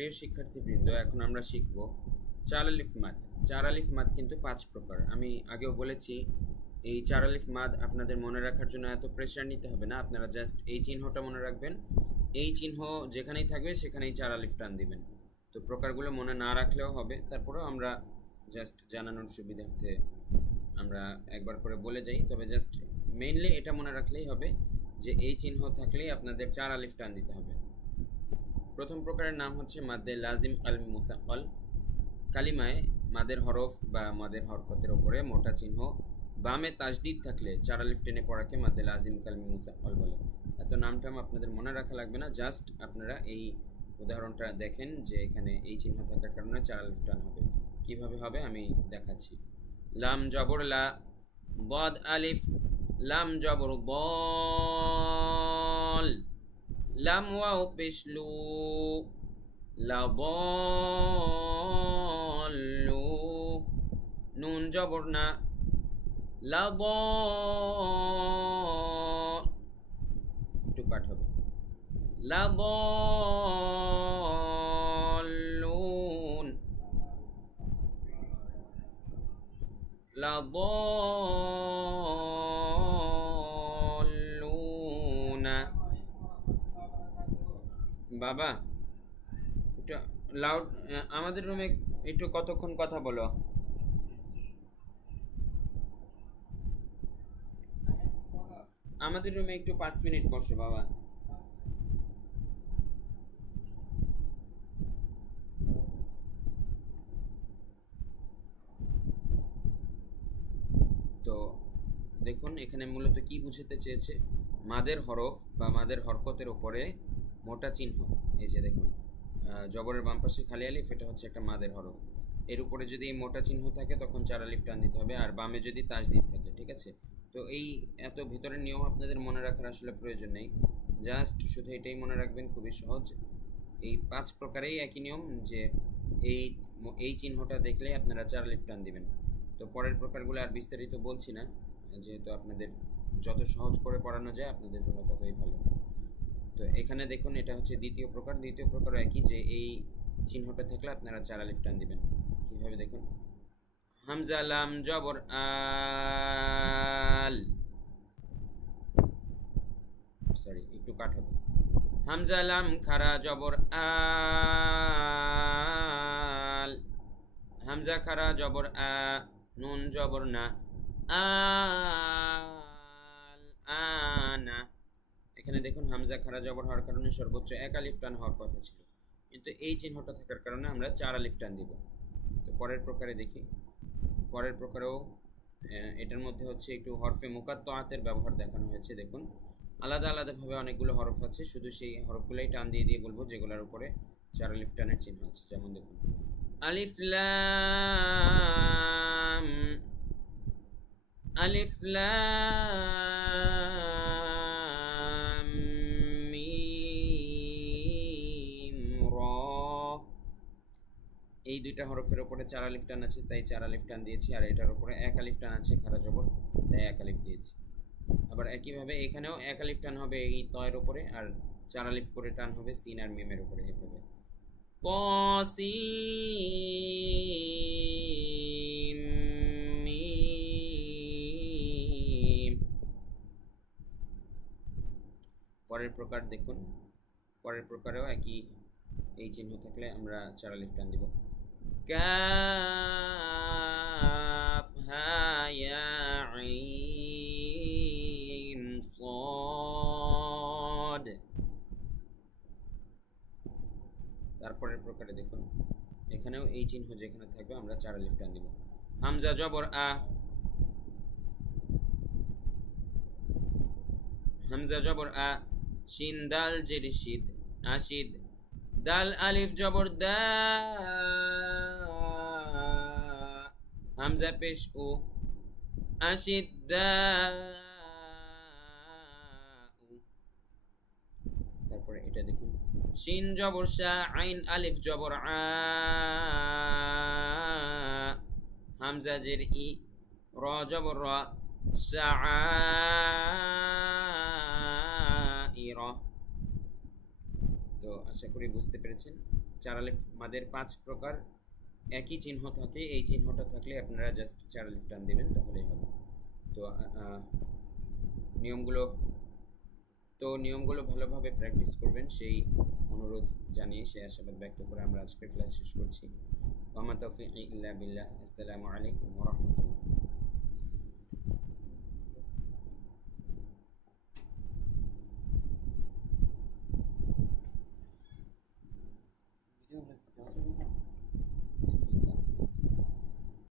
প্রিয় শিক্ষার্থীবৃন্দ, এখন আমরা শিখব চার আলিফ মাদ। চার আলিফ মাদ কিন্তু 5 প্রকার। আমি আগেও বলেছি, এই চার আলিফ মাদ আপনাদের মনে রাখার জন্য এত প্রেসার নিতে হবে না। আপনারা জাস্ট এই চিহ্নটা মনে রাখবেন, এই চিহ্ন যেখানেই থাকবে সেখানেই চার আলিফ টান দিবেন। তো প্রকারগুলো মনে না রাখলেও হবে, তারপরেও আমরা জাস্ট জানানোর সুবিধার্থে আমরা একবার করে বলে যাই। তবে জাস্ট মেইনলি এটা মনে রাখলেই হবে যে এই চিহ্ন থাকলেই আপনাদের চার আলিফ টান দিতে হবে। প্রথম প্রকারের নাম হচ্ছে মাদ্দে লাজিম আল মুসাক্কাল। কালিমায় মাদের হরফ বা মাদের হরকতের ওপরে মোটা চিহ্ন বামে তাজদিদ থাকলে চার আলিফ টেনে পড়াকে মাদ্দে লাজিম কালমি মুসাক্কাল বলে। এত নামটাম আপনাদের মনে রাখা লাগবে না, জাস্ট আপনারা এই উদাহরণটা দেখেন যে এখানে এই চিহ্ন থাকার কারণে চার আলিফ টান হবে। কিভাবে হবে আমি দেখাচ্ছি। লাম জবর লা, বদ আলিফ, লাম জবর বল, লাম ওয়াও পেশ লু, লাদল্লু, নুন জবর না, লাদ, একটু কাট হবে, লাদল্লুন, লাদল্লুনা। বাবা একটু লাউড, আমাদের রুমে একটু কতক্ষণ কথা বলো। আমাদের রুমে একটু 5 মিনিট বসো বাবা। তো দেখুন এখানে মূলত কি বুঝাতে চেয়েছে, মাদের হরফ বা মাদের হরকতের উপরে মোটা চিহ্ন। এই যে দেখুন জবরের বাম পাশে খালি আলিফ, এটা হচ্ছে একটা মাদের হরফ। এর উপরে যদি এই মোটা চিহ্ন থাকে তখন চার আলিফ টান দিতে হবে, আর বামে যদি তাজদিদ থাকে, ঠিক আছে। তো এই এত ভেতরের নিয়ম আপনাদের মনে রাখার আসলে প্রয়োজন নেই, জাস্ট শুধু এটাই মনে রাখবেন, খুবই সহজ। এই 5 প্রকারেই একই নিয়ম যে এই চিহ্নটা দেখলেই আপনারা চার আলিফ টান দিবেন। তো পরের প্রকারগুলো আর বিস্তারিত বলছি না, যেহেতু আপনাদের যত সহজ করে পড়ানো যায় আপনাদের জন্য ততই ভালো। তো এখানে দেখুন এটা হচ্ছে দ্বিতীয় প্রকার। দ্বিতীয় প্রকারও একই, যে এই চিহ্নটা থাকলে আপনারা চার আলিফ টান দিবেন। কীভাবে দেখুন, হামজা লাম জবর আল, সরি একটু কাট হবে, হামজা লাম খারা জবর আল, হামজা খারা জবর আ, নুন জবর না, আল আনা। এখানে দেখুন হামজা খারা জবর হওয়ার কারণে সর্বোচ্চ এক আলিফ টান হওয়ার কথা ছিল, কিন্তু এই চিহ্নটা থাকার কারণে আমরা চার আলিফ টান দিব। তো পরের প্রকারে দেখি, পরের প্রকারেও এটার মধ্যে হচ্ছে একটু হরফে মুকাত্তাআতের ব্যবহার দেখানো হয়েছে। দেখুন আলাদা আলাদাভাবে অনেকগুলো হরফ আছে, শুধু সেই হরফগুলোই টান দিয়ে দিয়ে বলবো যেগুলোর উপরে চার আলিফ টানের চিহ্ন আছে। যেমন দেখুন আলিফ লাম, আলিফ লাম মিম র, এই দুইটা হরফের উপরে চার আলিফ টান আছে তাই চার আলিফ টান দিয়েছি, আর এটার উপরে এক আলিফ টান আছে খারা জবর, তাই এক আলিফ দিয়েছি। আবার একইভাবে এখানেও এক আলিফ টান হবে এই তয়ের উপরে, আর চার আলিফ করে টান হবে সিন আর মিমের উপরে। এভাবে তসিম মিম। পরের প্রকার দেখুন, পরের প্রকারেও একই, এই চিহ্ন থাকলে আমরা চার আলিফ টান দিব। কাফ হা ইয়া আইন সাদ। তারপরের প্রকারে দেখুন এখানেও এই চিহ্ন যেখানে থাকবে আমরা চার আলিফ টান দিব। হামজা জবর আ, হামজা জবর আ, শিন দাল জের শিদ, আশিদ, দাল আলিফ জবর দা, হামজা পেশ ও, আশিদ দা। তারপরে এটা দেখুন শিন জবর শা, আইন আলিফ জবর আ, হামজা জের ই, র জবর র, শাআইরা। তো আশা করি বুঝতে পেরেছেন। চার আলিফ মাদের 5 প্রকার একই চিহ্ন থাকে, এই চিহ্নটা থাকলে আপনারা জাস্ট চার আলিফ টান দেবেন তাহলেই হবে। তো নিয়মগুলো নিয়মগুলো ভালোভাবে প্র্যাকটিস করবেন সেই অনুরোধ জানিয়ে, সেই আশাবাদ ব্যক্ত করে আমরা আজকের ক্লাস শেষ করছি। ওয়া মা তাওফীকি ইল্লা বিল্লাহ। আসসালামু আলাইকুম ওয়া রাহমাতুল্লাহ।